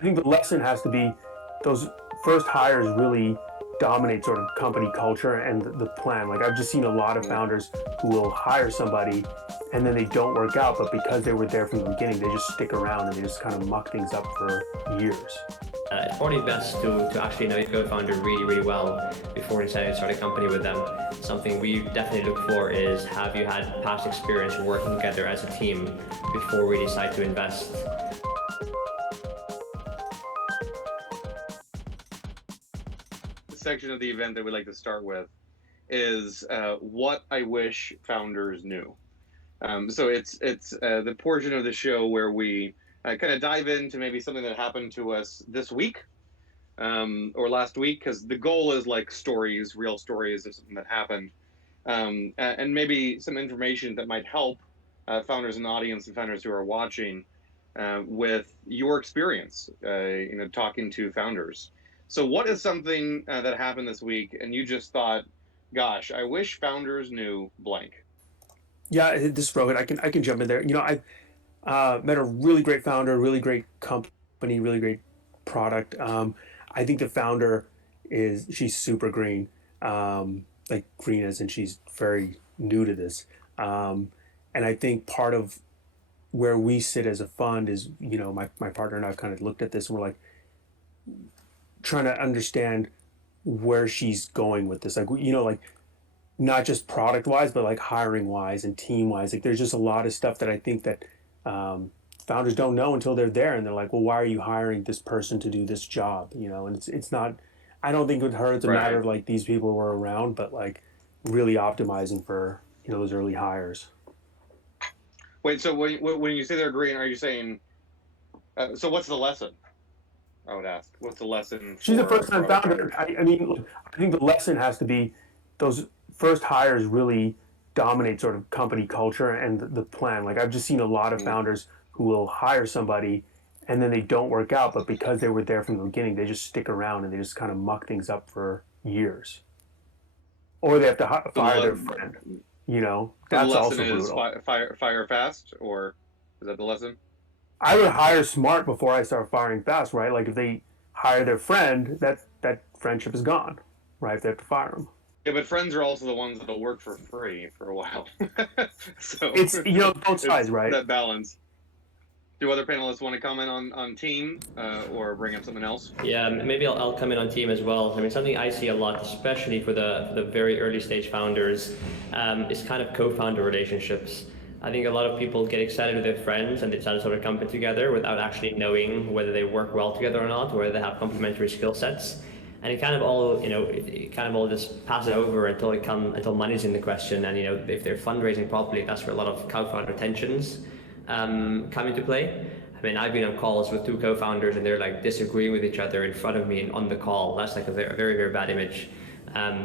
I think the lesson has to be those first hires really dominate sort of company culture and the plan. Like I've just seen a lot of founders who will hire somebody and then they don't work out, but because they were there from the beginning, they just stick around and they just kind of muck things up for years. It's probably best to actually know your co-founder really, really well before deciding to start a company with them. Something we definitely look for is, have you had past experience working together as a team before we decide to invest? Section of the event that we like to start with is what I wish founders knew. So it's the portion of the show where we kind of dive into maybe something that happened to us this week or last week, because the goal is like stories, real stories of something that happened, and maybe some information that might help founders in the audience and founders who are watching with your experience, talking to founders. So what is something that happened this week and you just thought, gosh, I wish founders knew blank? Yeah, this is Rohit. I can jump in there. I met a really great founder, really great company, really great product. I think the founder she's super green, like green as in she's very new to this. And I think part of where we sit as a fund is, my partner and I've kind of looked at this and we're like trying to understand where she's going with this. Like not just product wise, but like hiring wise and team wise. Like there's just a lot of stuff that I think that founders don't know until they're there, and they're like, well, why are you hiring this person to do this job? And it's not. I don't think with her it's a matter of like these people were around, but like really optimizing for those early hires. Wait, so when you say they're green, are you saying? So what's the lesson? I would ask, what's the lesson? She's a first-time founder. I mean, look, I think the lesson has to be those first hires really dominate sort of company culture and the plan. Like I've just seen a lot of founders who will hire somebody and then they don't work out, but because they were there from the beginning, they just stick around and they just kind of muck things up for years. Or they have to fire their friend. That's also brutal. The lesson is fire fast, or is that the lesson? I would hire smart before I start firing fast, right? Like if they hire their friend, that friendship is gone, right? If they have to fire them. Yeah, but friends are also the ones that'll work for free for a while. So it's both sides, right? That balance. Do other panelists want to comment on team or bring up something else? Yeah, maybe I'll come in on team as well. I mean, something I see a lot, especially for the very early stage founders, is kind of co-founder relationships. I think a lot of people get excited with their friends and they decide to sort of come together without actually knowing whether they work well together or not, or whether they have complementary skill sets. And it kind of all, it kind of all just passes over until money's in the question. And if they're fundraising properly, that's where a lot of co-founder tensions come into play. I mean, I've been on calls with two co-founders and they're like disagreeing with each other in front of me and on the call. That's like a very, very, very bad image.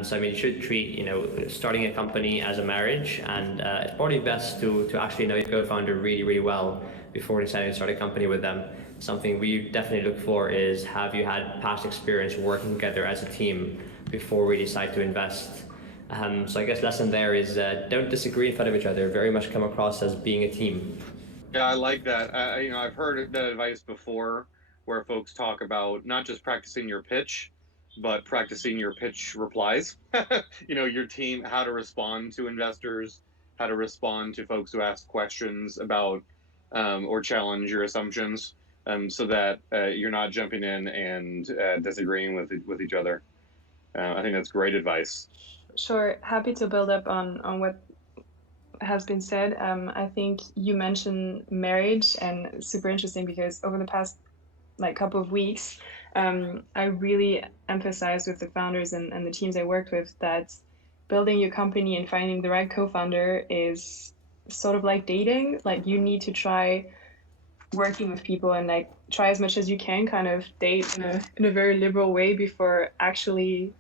So I mean, you should treat starting a company as a marriage, and it's probably best to actually know your co-founder really, really well before deciding to start a company with them. Something we definitely look for is, have you had past experience working together as a team before we decide to invest? So I guess lesson there is don't disagree in front of each other. Very much come across as being a team. Yeah, I like that. I've heard that advice before, where folks talk about not just practicing your pitch, but practicing your pitch replies. Your team, how to respond to investors, how to respond to folks who ask questions about or challenge your assumptions, so that you're not jumping in and disagreeing with each other. I think that's great advice. Sure, happy to build up on what has been said. I think you mentioned marriage, and super interesting because over the past couple of weeks, I really emphasized with the founders and the teams I worked with that building your company and finding the right co-founder is sort of like dating. Like you need to try working with people and try as much as you can kind of date in a very liberal way before actually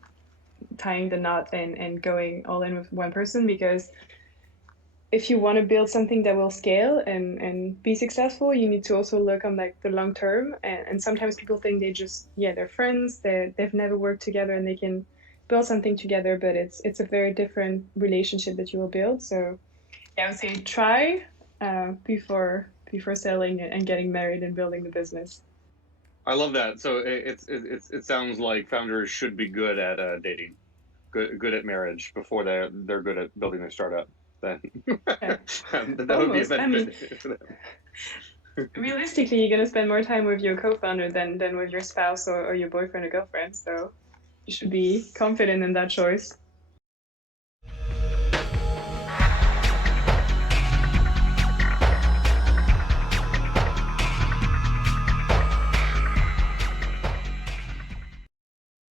tying the knot and going all in with one person, because if you want to build something that will scale and be successful, you need to also look on the long term. And sometimes people think they're friends, they've never worked together and they can build something together, but it's a very different relationship that you will build. So yeah, I would say try before settling and getting married and building the business. I love that. So it sounds like founders should be good at dating, good at marriage before they're good at building their startup. Then Yeah, that would be a almost. I mean, benefit for them. realistically, you're gonna spend more time with your co-founder than with your spouse or your boyfriend or girlfriend. So you should be confident in that choice.